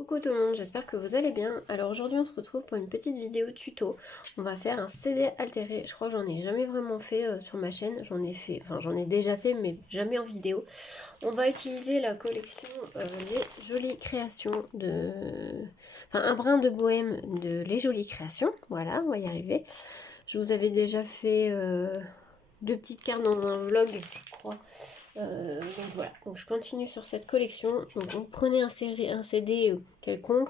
Coucou tout le monde, j'espère que vous allez bien. Alors aujourd'hui on se retrouve pour une petite vidéo tuto. On va faire un CD altéré. Je crois que j'en ai jamais vraiment fait sur ma chaîne. J'en ai déjà fait mais jamais en vidéo. On va utiliser la collection Les Jolies Créations de... Enfin un brin de bohème de Les Jolies Créations. Voilà, on va y arriver. Je vous avais déjà fait deux petites cartes dans un vlog, je crois. Donc voilà, donc je continue sur cette collection. Donc vous prenez un CD quelconque.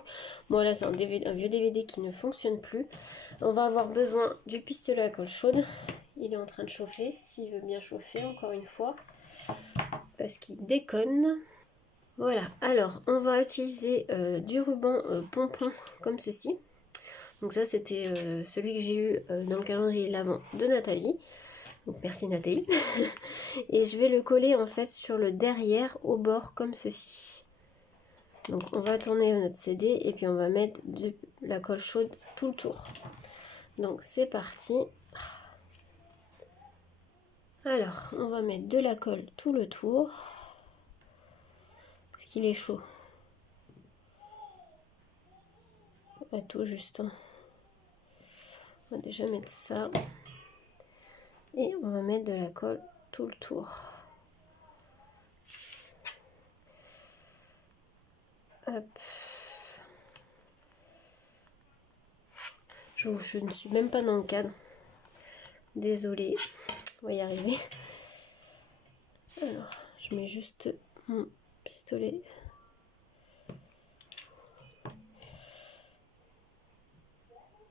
Moi là c'est un vieux DVD qui ne fonctionne plus. On va avoir besoin du pistolet à colle chaude. Il est en train de chauffer, s'il veut bien chauffer encore une fois, parce qu'il déconne. Voilà, alors on va utiliser du ruban pompon comme ceci. Donc ça c'était celui que j'ai eu dans le calendrier de l'Avent de Nathalie. Donc merci Nathalie. Et je vais le coller en fait sur le derrière au bord comme ceci. Donc on va tourner notre CD et puis on va mettre de la colle chaude tout le tour. Donc c'est parti. Alors on va mettre de la colle tout le tour. Parce qu'il est chaud. À tout juste. On va déjà mettre ça. Et on va mettre de la colle tout le tour. Hop. Je ne suis même pas dans le cadre. Désolée. On va y arriver. Alors, je mets juste mon pistolet.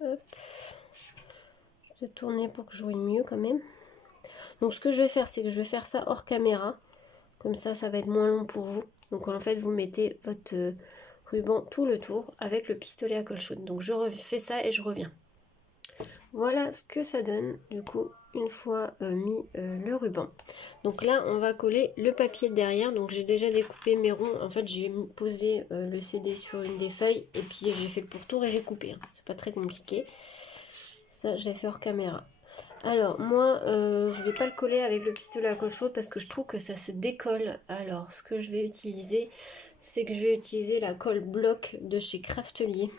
Hop. Je vais peut-être tourner pour que je vois mieux quand même. Donc ce que je vais faire, c'est que je vais faire ça hors caméra. Comme ça va être moins long pour vous. Donc en fait, vous mettez votre ruban tout le tour avec le pistolet à colle chaude. Donc je refais ça et je reviens. Voilà ce que ça donne du coup une fois mis le ruban. Donc là on va coller le papier derrière. Donc j'ai déjà découpé mes ronds. En fait j'ai posé le CD sur une des feuilles et puis j'ai fait le pourtour et j'ai coupé. C'est pas très compliqué. Ça j'ai fait hors caméra. Alors moi je vais pas le coller avec le pistolet à colle chaude parce que je trouve que ça se décolle. Alors ce que je vais utiliser, c'est que je vais utiliser la colle bloc de chez Craftelier.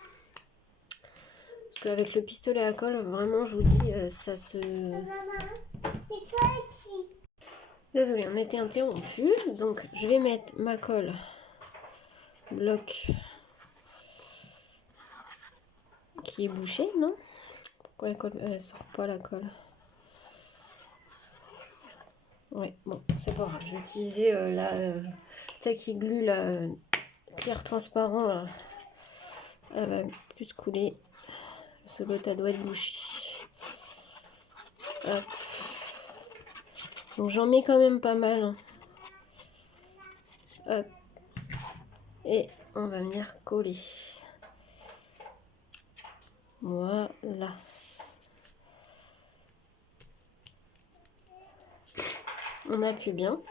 Parce qu'avec le pistolet à colle, vraiment, je vous dis, ça se... C'est quoi qui... Désolée, on a été interrompu. Donc, je vais mettre ma colle bloc qui est bouchée, non? Pourquoi la colle... elle sort pas la colle? Ouais, bon, c'est pas grave. Je vais utiliser celle qui glue, la clair transparent, là. Elle va plus couler. Ce l'autre, elle doit être bouchée. Hop. Donc j'en mets quand même pas mal. Hein. Hop. Et on va venir coller. Voilà. On appuie bien.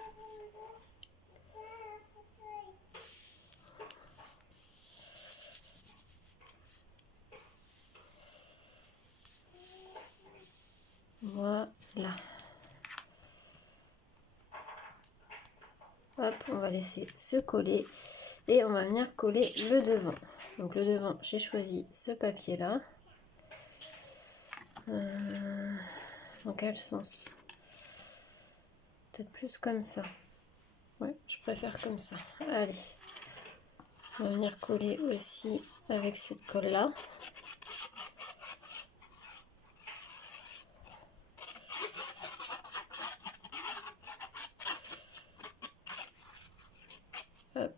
Voilà. Hop, on va laisser se coller et on va venir coller le devant. Donc le devant, j'ai choisi ce papier là. Dans quel sens? Peut-être plus comme ça. Ouais, je préfère comme ça. Allez. On va venir coller aussi avec cette colle là. Hop.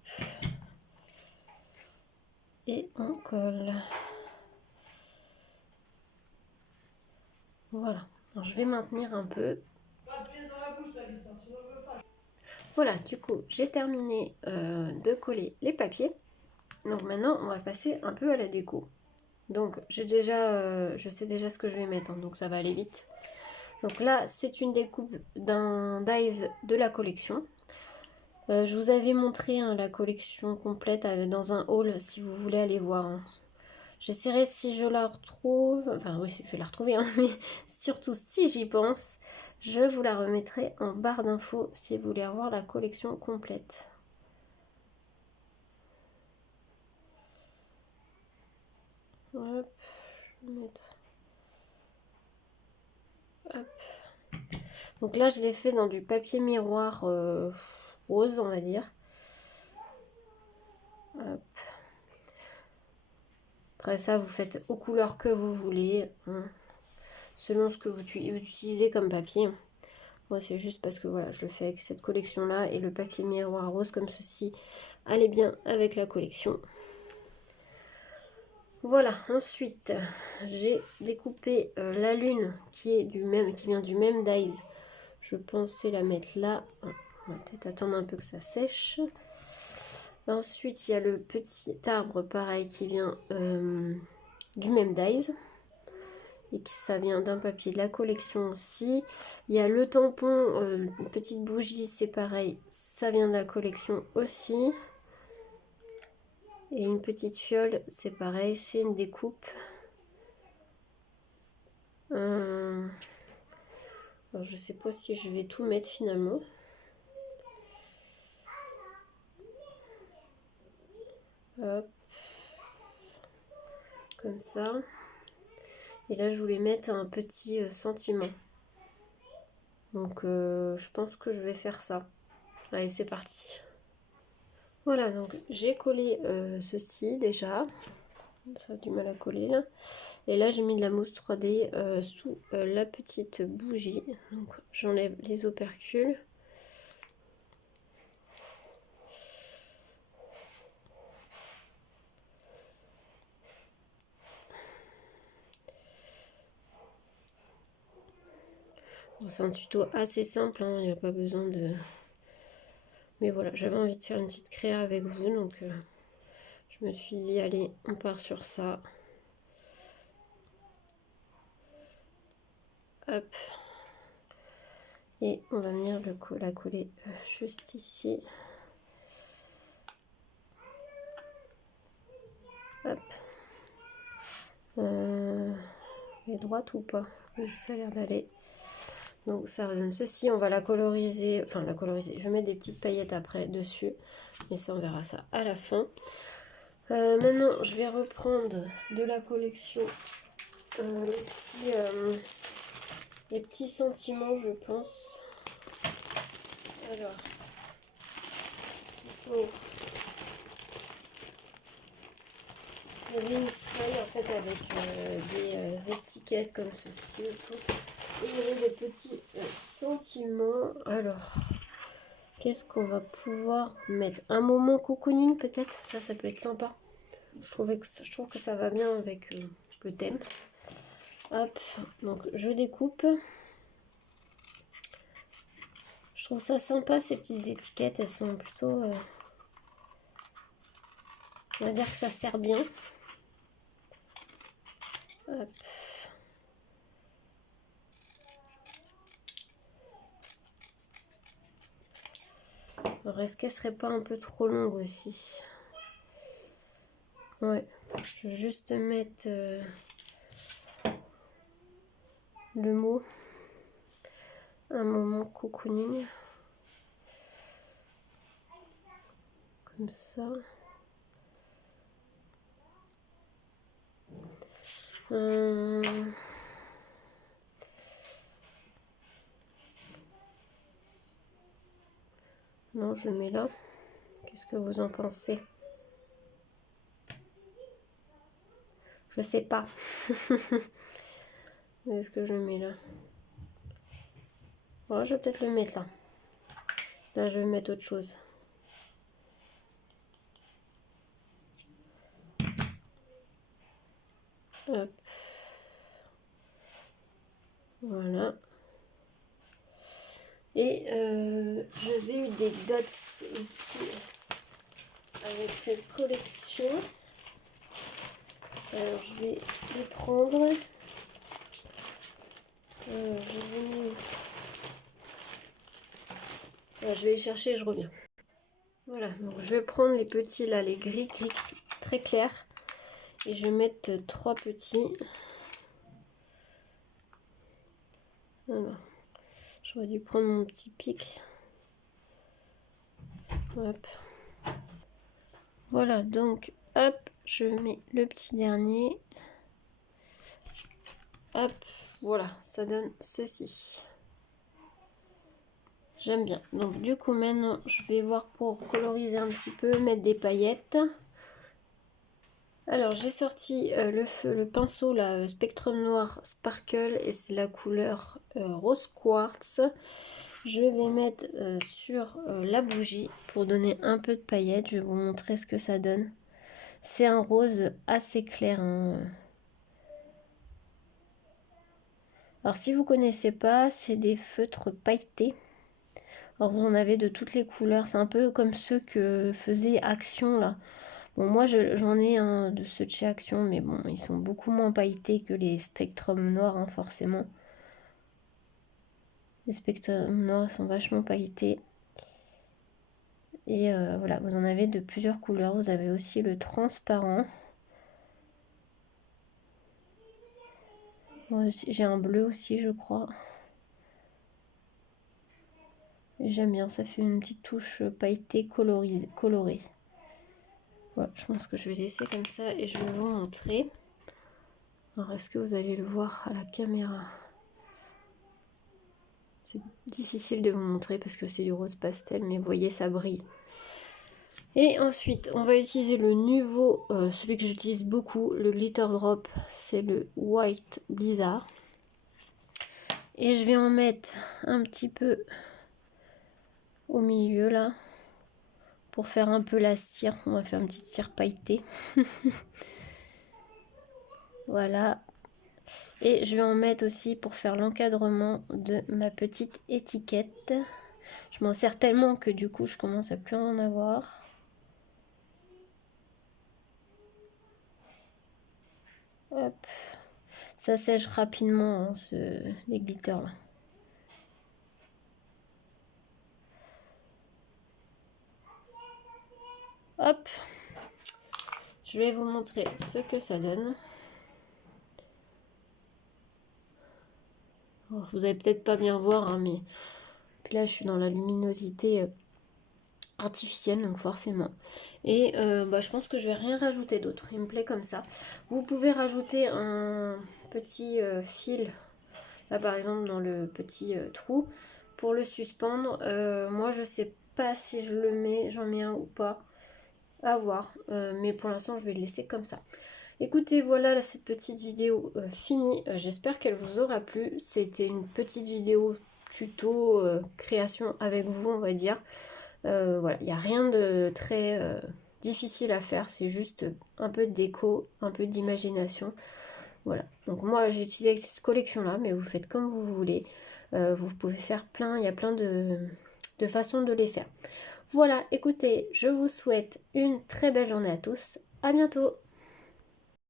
Et on colle. Voilà. Alors, je vais maintenir un peu. Voilà, du coup, j'ai terminé de coller les papiers. Donc maintenant, on va passer un peu à la déco. Donc je sais déjà ce que je vais mettre, hein, donc ça va aller vite. Donc là, c'est une découpe d'un dies de la collection. Je vous avais montré hein, la collection complète dans un haul si vous voulez aller voir. Hein. J'essaierai si je la retrouve, enfin oui, je vais la retrouver, hein, mais surtout si j'y pense, je vous la remettrai en barre d'infos si vous voulez avoir la collection complète. Hop, je vais mettre. Hop. Donc là, je l'ai fait dans du papier miroir rose, on va dire. Hop. Après ça, vous faites aux couleurs que vous voulez, hein, selon ce que vous utilisez comme papier. Moi, c'est juste parce que voilà, je le fais avec cette collection-là et le papier miroir rose comme ceci allait bien avec la collection. Voilà, ensuite, j'ai découpé la lune qui vient du même dies. Je pensais la mettre là. On va peut-être attendre un peu que ça sèche. Ensuite, il y a le petit arbre, pareil, qui vient du même dies. Et ça vient d'un papier de la collection aussi. Il y a le tampon, une petite bougie, c'est pareil. Ça vient de la collection aussi. Et une petite fiole, c'est pareil, c'est une découpe. Alors, je sais pas si je vais tout mettre finalement. Hop. Comme ça. Et là, je voulais mettre un petit sentiment. Donc, je pense que je vais faire ça. Allez, c'est parti. Voilà, donc j'ai collé ceci déjà. Ça a du mal à coller là. Et là, j'ai mis de la mousse 3D sous la petite bougie. Donc, j'enlève les opercules. Bon, c'est un tuto assez simple, hein, il n'y a pas besoin de... Mais voilà, j'avais envie de faire une petite créa avec vous, donc je me suis dit, allez, on part sur ça. Hop. Et on va venir la coller juste ici. Hop. Elle est droite ou pas? Oui, ça a l'air d'aller. Donc ça redonne ceci, on va la coloriser, enfin la coloriser, je vais mettre des petites paillettes après dessus, mais ça on verra ça à la fin. Maintenant je vais reprendre de la collection les petits sentiments, je pense. Alors, il y avait une feuille en fait avec des étiquettes comme ceci et tout. Et il y avait des petits sentiments. Alors, qu'est-ce qu'on va pouvoir mettre? Un moment cocooning peut-être? Ça peut être sympa. Je trouve que ça va bien avec le thème. Hop, donc je découpe. Je trouve ça sympa ces petites étiquettes. Elles sont plutôt... on va dire que ça sert bien. Hop. Alors, est-ce qu'elle serait pas un peu trop longue aussi? Ouais, je vais juste mettre le mot. Un moment cocooning. Comme ça. Non, je mets là. Qu'est-ce que vous en pensez? Je sais pas. Est-ce que je le mets là? Ouais, je vais peut-être le mettre là. Là, je vais mettre autre chose. Hop. Voilà. Et j'avais eu des dots aussi avec cette collection. Alors, je vais les prendre. Je vais les chercher et je reviens. Voilà, donc je vais prendre les petits là, les gris très clairs. Et je vais mettre 3 petits. Voilà. J'aurais dû prendre mon petit pic. Hop. Voilà, donc hop, je mets le petit dernier. Hop, voilà, ça donne ceci. J'aime bien. Donc du coup maintenant je vais voir pour coloriser un petit peu, mettre des paillettes. Alors j'ai sorti le pinceau là, Spectrum Noir Sparkle, et c'est la couleur rose quartz. Je vais mettre sur la bougie pour donner un peu de paillettes. Je vais vous montrer ce que ça donne. C'est un rose assez clair, hein. Alors si vous connaissez pas, c'est des feutres pailletés. Alors vous en avez de toutes les couleurs. C'est un peu comme ceux que faisait Action là. Bon, moi j'en ai un de ceux de chez Action, mais bon, ils sont beaucoup moins pailletés que les Spectrum noirs, hein, forcément. Les Spectrum noirs sont vachement pailletés. Et voilà, vous en avez de plusieurs couleurs. Vous avez aussi le transparent. J'ai un bleu aussi, je crois. J'aime bien, ça fait une petite touche pailletée colorée. Voilà, je pense que je vais laisser comme ça et je vais vous montrer. Alors, est-ce que vous allez le voir à la caméra? C'est difficile de vous montrer parce que c'est du rose pastel, mais vous voyez, ça brille. Et ensuite, on va utiliser le nouveau, celui que j'utilise beaucoup, le Glitter Drop, c'est le White Blizzard. Et je vais en mettre un petit peu au milieu là, pour faire un peu la cire. On va faire une petite cire pailletée. Voilà. Et je vais en mettre aussi pour faire l'encadrement de ma petite étiquette. Je m'en sers tellement que du coup je commence à plus en avoir. Hop. Ça sèche rapidement, hein, les glitters là. Hop. Je vais vous montrer ce que ça donne. Alors, vous allez peut-être pas bien voir, hein, mais puis là je suis dans la luminosité artificielle, donc forcément. Et je pense que je vais rien rajouter d'autre. Il me plaît comme ça. Vous pouvez rajouter un petit fil, là par exemple dans le petit trou, pour le suspendre. Moi je sais pas si je le mets, j'en mets un ou pas. À voir, mais pour l'instant je vais le laisser comme ça. Écoutez, voilà cette petite vidéo finie. J'espère qu'elle vous aura plu. C'était une petite vidéo tuto création avec vous, on va dire. Voilà, il n'y a rien de très difficile à faire, c'est juste un peu de déco, un peu d'imagination. Voilà, donc moi j'ai utilisé cette collection là, mais vous faites comme vous voulez. Vous pouvez faire plein, il y a plein de façons de les faire. Voilà, écoutez, je vous souhaite une très belle journée à tous. À bientôt!